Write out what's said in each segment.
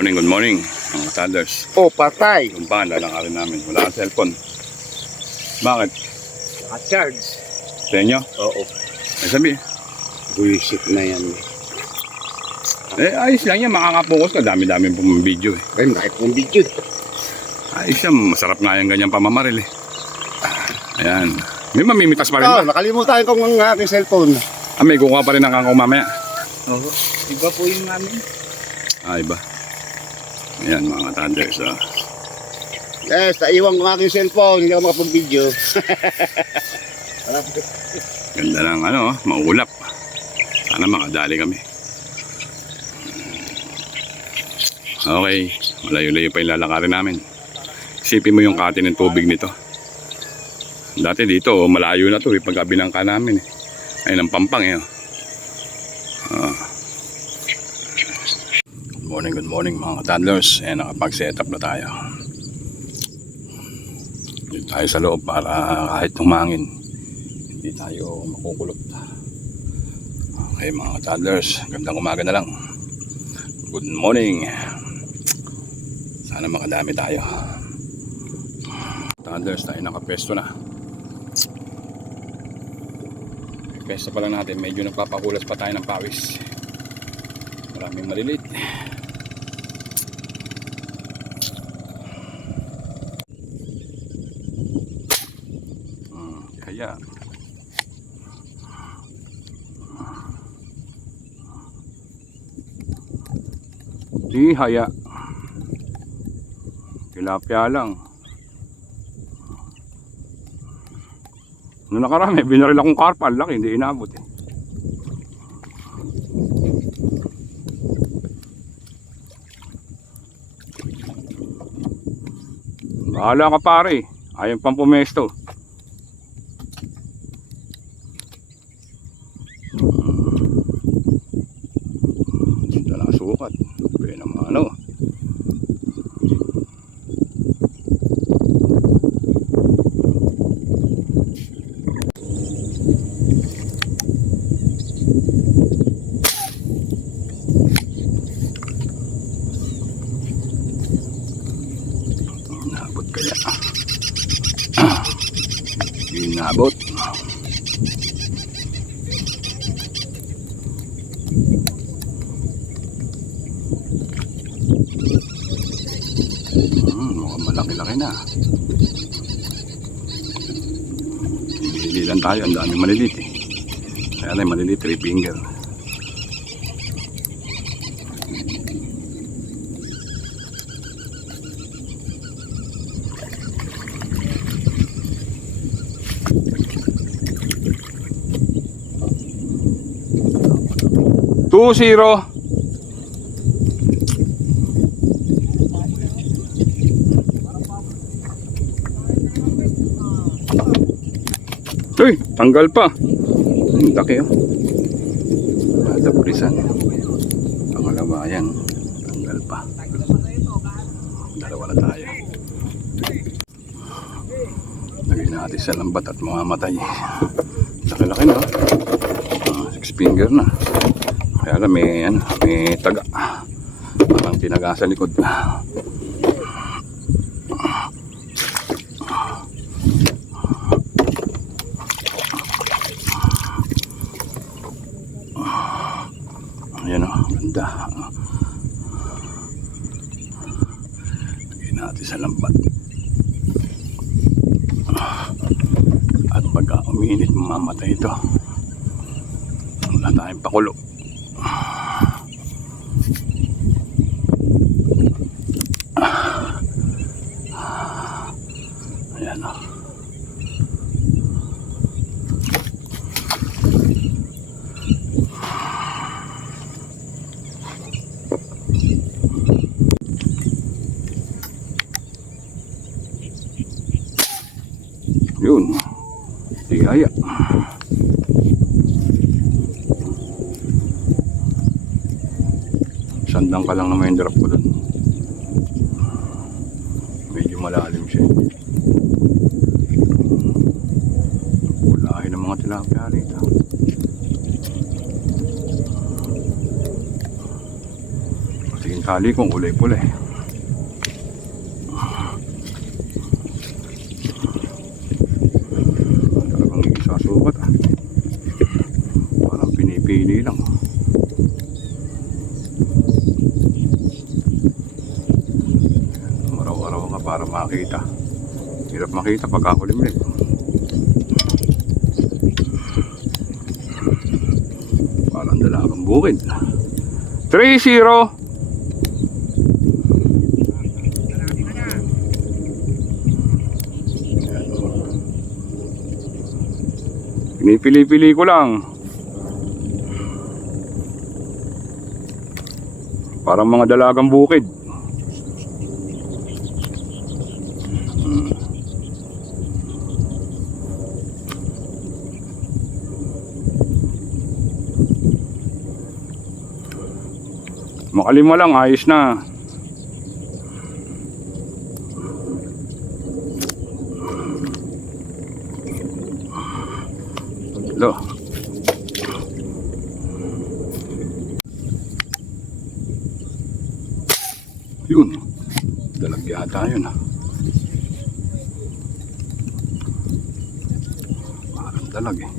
Good morning, mga toddlers. Oh, patay. Yung ba, lalakarin namin. Wala kang cellphone. Bakit? Naka-charge. Sa inyo? Oo. Ay sabi. Bullshit na yan. Ayos lang yan. Makakapokus ka. Dami-dami pong video eh. Ay, kahit pong video. Ayos yan. Masarap nga yung ganyan pamamaril eh. Ayan. May mamimitas pa rin ba? Nakalimutan ko ng aking cellphone. May kukuha pa rin ng kangkong mamaya. Oo. Iba po yung namin. Iba. Ayan mga toddlers. Yes, naiwan ko ng aking cellphone. Hindi ako makapag-video. Ganda lang maulap. Sana makadali kami. Okay, malayo-layo pa yung lalakarin namin. Isipin mo yung kati ng tubig nito. Dati dito, malayo na to pagkabilang ka namin eh. Ayun ang pampang eh. Good morning mga toddlers. Nakapag-set up na tayo. Dito tayo sa loob para kahit tumangin hindi tayo makukulot. Okay mga toddlers, gandang umaga na lang. Good morning. Sana makadami tayo. Toddlers, tayo nakapesto na. Pesto pa lang natin, medyo nagpapakulas pa tayo ng pawis. Maraming malilit. Kaya di haya. Tilapia lang. Nung nakarami, binaril akong karpa. Laki, hindi inabot eh. Bahala ka pare. Ayaw pang pumesto. Dito na sukat. Pwede naman Inabot kaya. Inabot. Mukhang malaki-laki na. Bili lang tayo. Ang dami malilit eh. Kaya lang malilit, 3 finger. Two zero. Uy, tanggal pa. Ang laki Tapulisan. Pangalabayan. Tanggal pa. Dalawa na tayo. Lagyan natin sa lambat at mamamatay. Laki-laki na. 6 finger na. Kaya lang may taga. Parang tinaga sa likod. Ayan ganda. Lagyan natin sa lambat. At pagka uminit mamamatay ito. Wala tayong pakulo. Ayan yun. Sigaya. Sandang ka lang naman yung drop ko dun. Medyo malalim siya. Pulahin ng mga tilapia rito. sali kong kulay pula eh. Talagang isasukat ah. Parang pinipili lang. Araw-araw nga para makita. Hirap makita pagkakulimlim. Parang dalagang bukid. 3-0. Pinipili-pili ko lang. Parang mga dalagang bukid. Makalima lang, ayos na. Hello. Yun. Dalag yata yun ah. Parang dalag eh.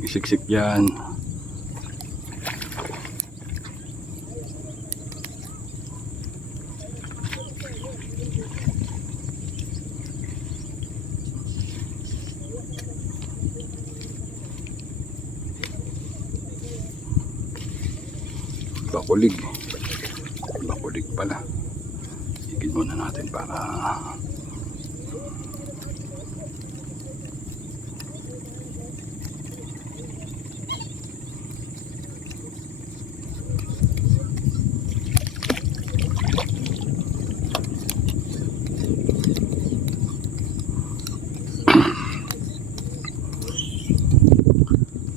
Isiksik yan. Bakulig. Bakulig pala. Higit muna natin para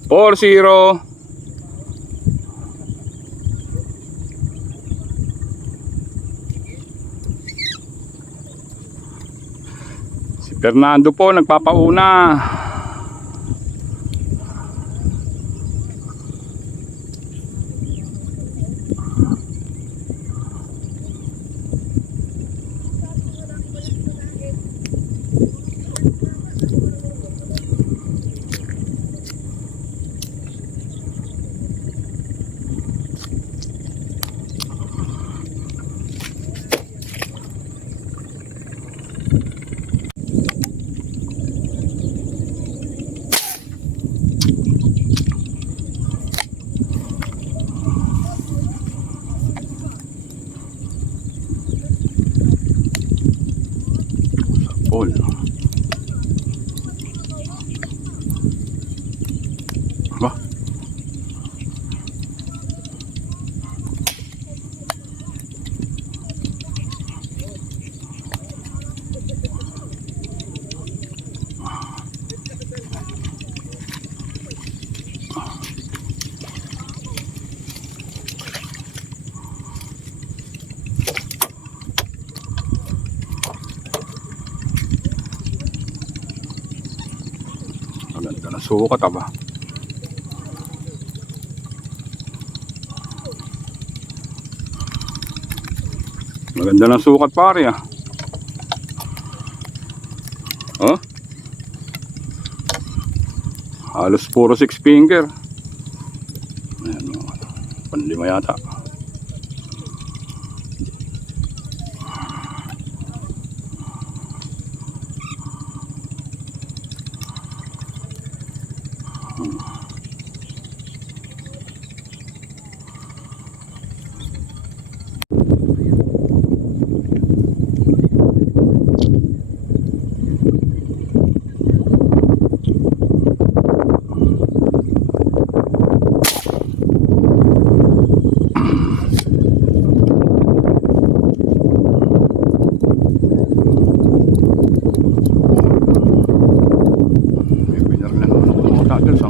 Four zero. Si Fernando po nagpapauna. Paul. Ba? Maganda na sukat ba? Maganda na sukat pare ah. Oh? Halos puro 6 finger. Ayan, panlima yata.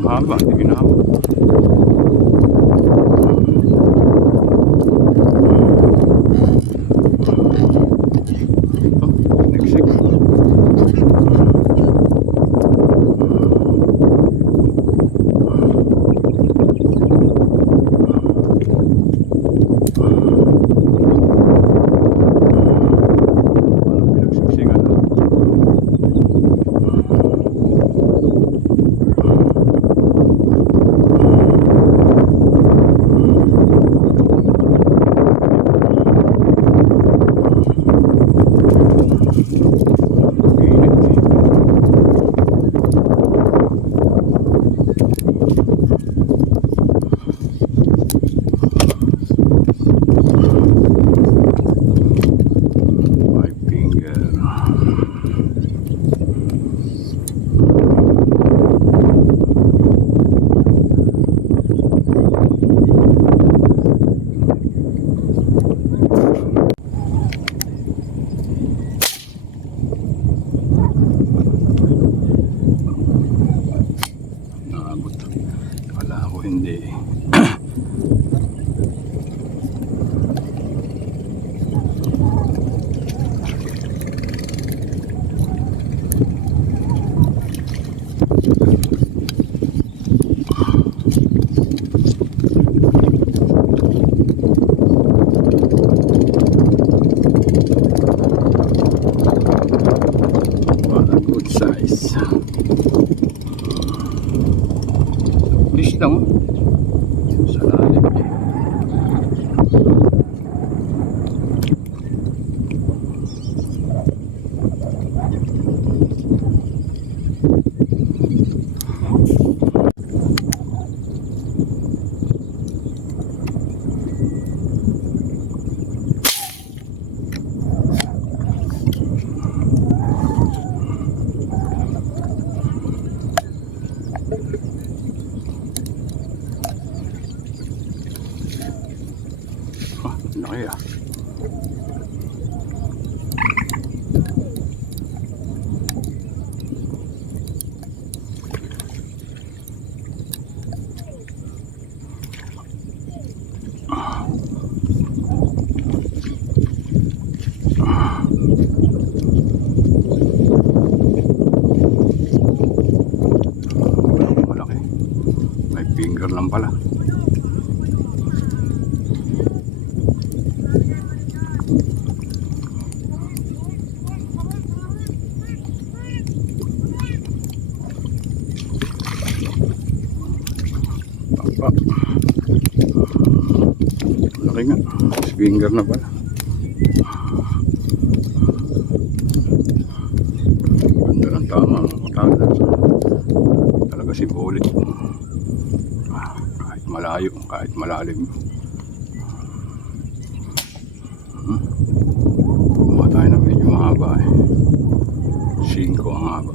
Haba, hindi ginahaba. Ito, next 6. Fish lang oh. Sa lalim niya. Laki ah. Malaki. May finger lang pala. Papa. Laki nga. Finger na pala. Ganda ng tama. Talaga si Bulit. Kahit malayo, kahit malalim. Kuha tayo ng medyo mahaba eh. 5 ang haba.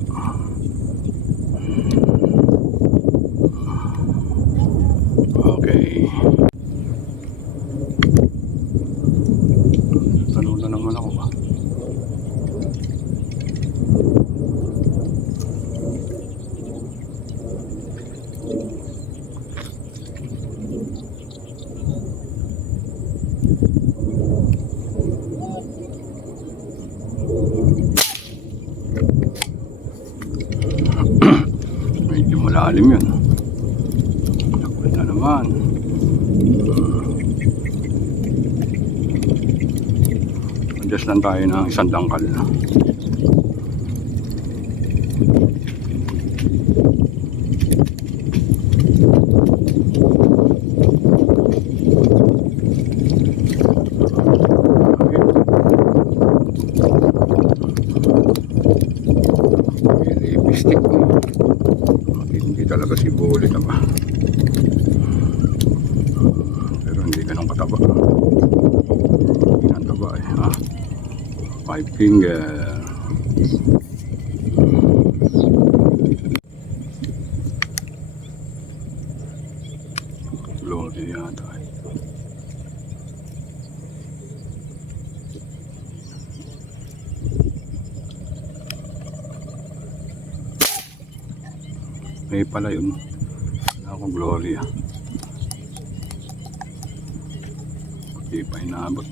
Okay. Tanong na naman ako ba? Medyo malalim yun. Lakot na naman. Adjust lang tayo ng isang dangkal na. Pistik. Hindi talaga si Bulit ba? Pero hindi ganun kataba. Hindi ang taba eh. 5 finger. Lodi yata eh. May pala yun. Wala akong Gloria. Hindi pa inabot.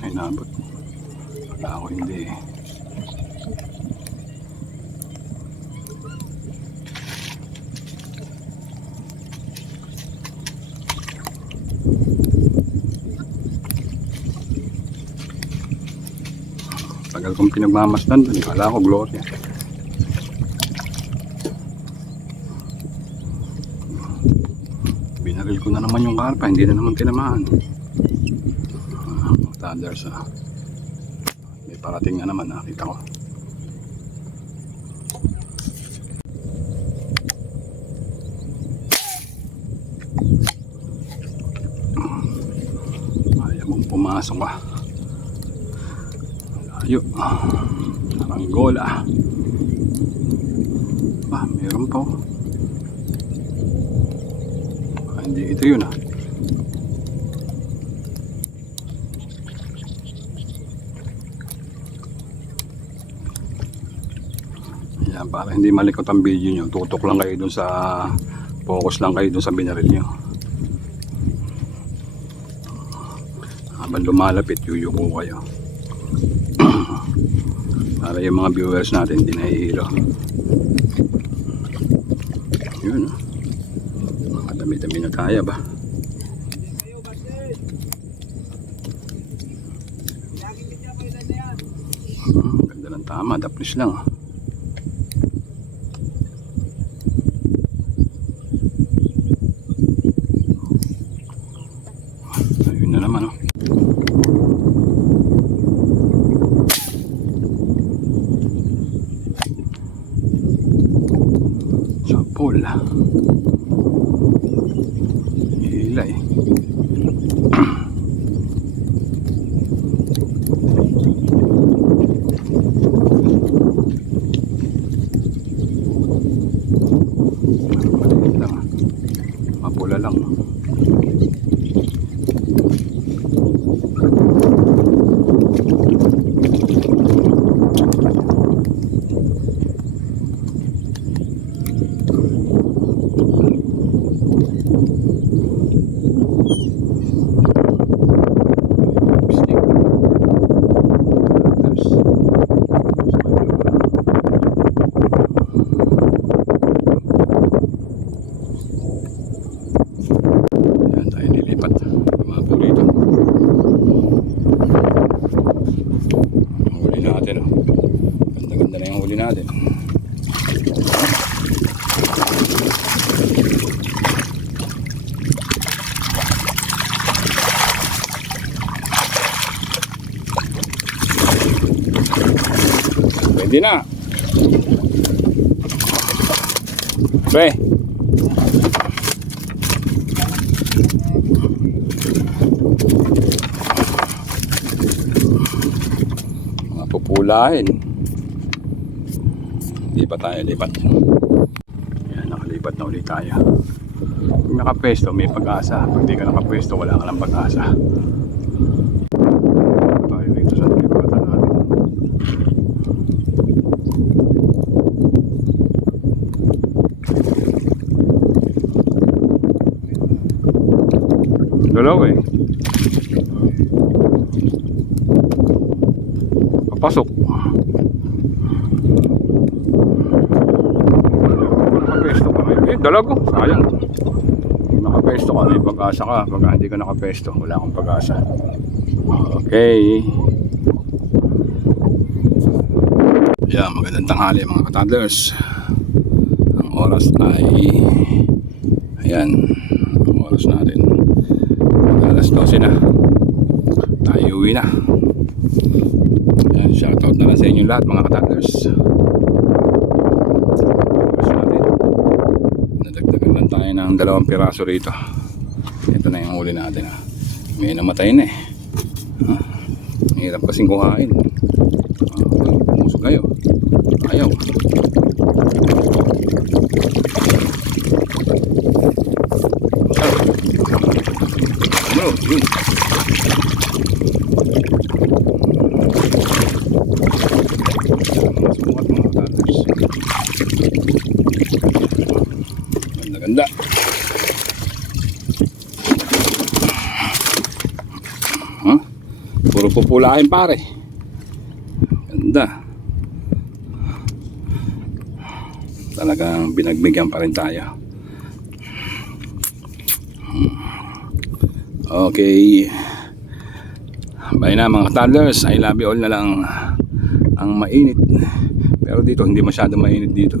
Ay inabot. Wala ako hindi eh. Tagal kong pinagmamasdan doon. Wala ako Gloria. Binaril ko na naman yung karpa, hindi na naman tinamaan. Thunders may parating na naman, nakita ko. Ayaw mong pumasok ah. Layo. Saranggola. Meron pa oh. Hindi ito yun ah. Yan, para hindi malikot ang video nyo, tutok lang kayo dun sa, focus lang kayo dun sa binaril nyo. Habang lumalapit, yuyuko kayo. Para yung mga viewers natin hindi nahihilo. Yun ah. Dami-dami na kaya ba? Ganda ng tama, daplis lang. Sa pool. Ilay. Maliit lang. Mapula lang. Yan tayo nilipat. Mga po rito. Ang huli natin. Oh. Ganda-ganda na yung huli natin. Pwede na. Pre. Mga pupulahin. Lipat tayo, lipat. Yan, nakalipat na ulit tayo. Pag nakapwesto, may pag-asa. Pag di ka nakapwesto, wala ka ng pag-asa. Tayo dito sa nilipatan natin. Dalaw eh. Papasok. Nakapesto ka may. Dalago. Sayang. Kung nakapesto ka, may pag-asa ka. Pag hindi ka nakapesto, wala kang pag-asa. Okay. Yeah, magandang tanghali mga katadlers. Ang oras ay ayan, ang oras natin alas 12 na. Tayo uwi na. Ayan, shoutout na lang sa inyo lahat mga katadlers. Nadagdagan lang tayo ng 2 piraso rito. Ito na yung huli natin. May namatay na eh. Mahirap kasing kuhain. Pumusok kayo. Ayaw. Ano? Yun. Sukat mga taters. Ganda-ganda. Huh? Puro pupulahin pare. Ganda. Talagang binagbigyan pa rin tayo. Okay. Bye na mga toddlers. I love you all na lang. Ang mainit. Pero dito hindi masyado mainit dito.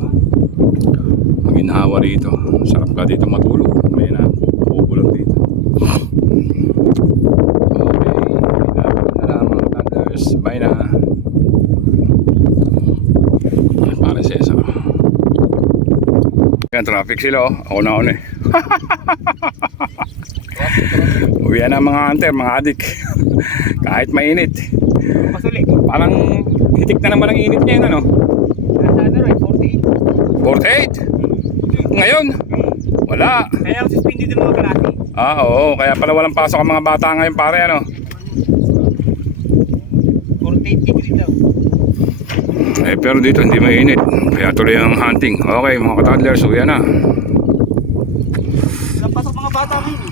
Maginhawa rito. Sarap ka dito matulog. May na pupulang dito. Okay. I love you all na lang mga toddlers. Bye na. Para Cesar. Yan, traffic sila oh. Ako na eh. Uwian na mga hunter, mga adik. Kahit mainit. Pasuli. Parang hitik na naman ang init niya yun ano? Nasa ano rin, 48? Ngayon? Wala. Kaya ang suspended ng mga kalaki. Oo. Kaya pala walang pasok ang mga bata ngayon pare ano? 48 degree daw. Eh pero dito hindi mainit. Kaya tuloy ang hunting. Okay mga ka-toddlers, uwian na. Napasok mga bata ngayon.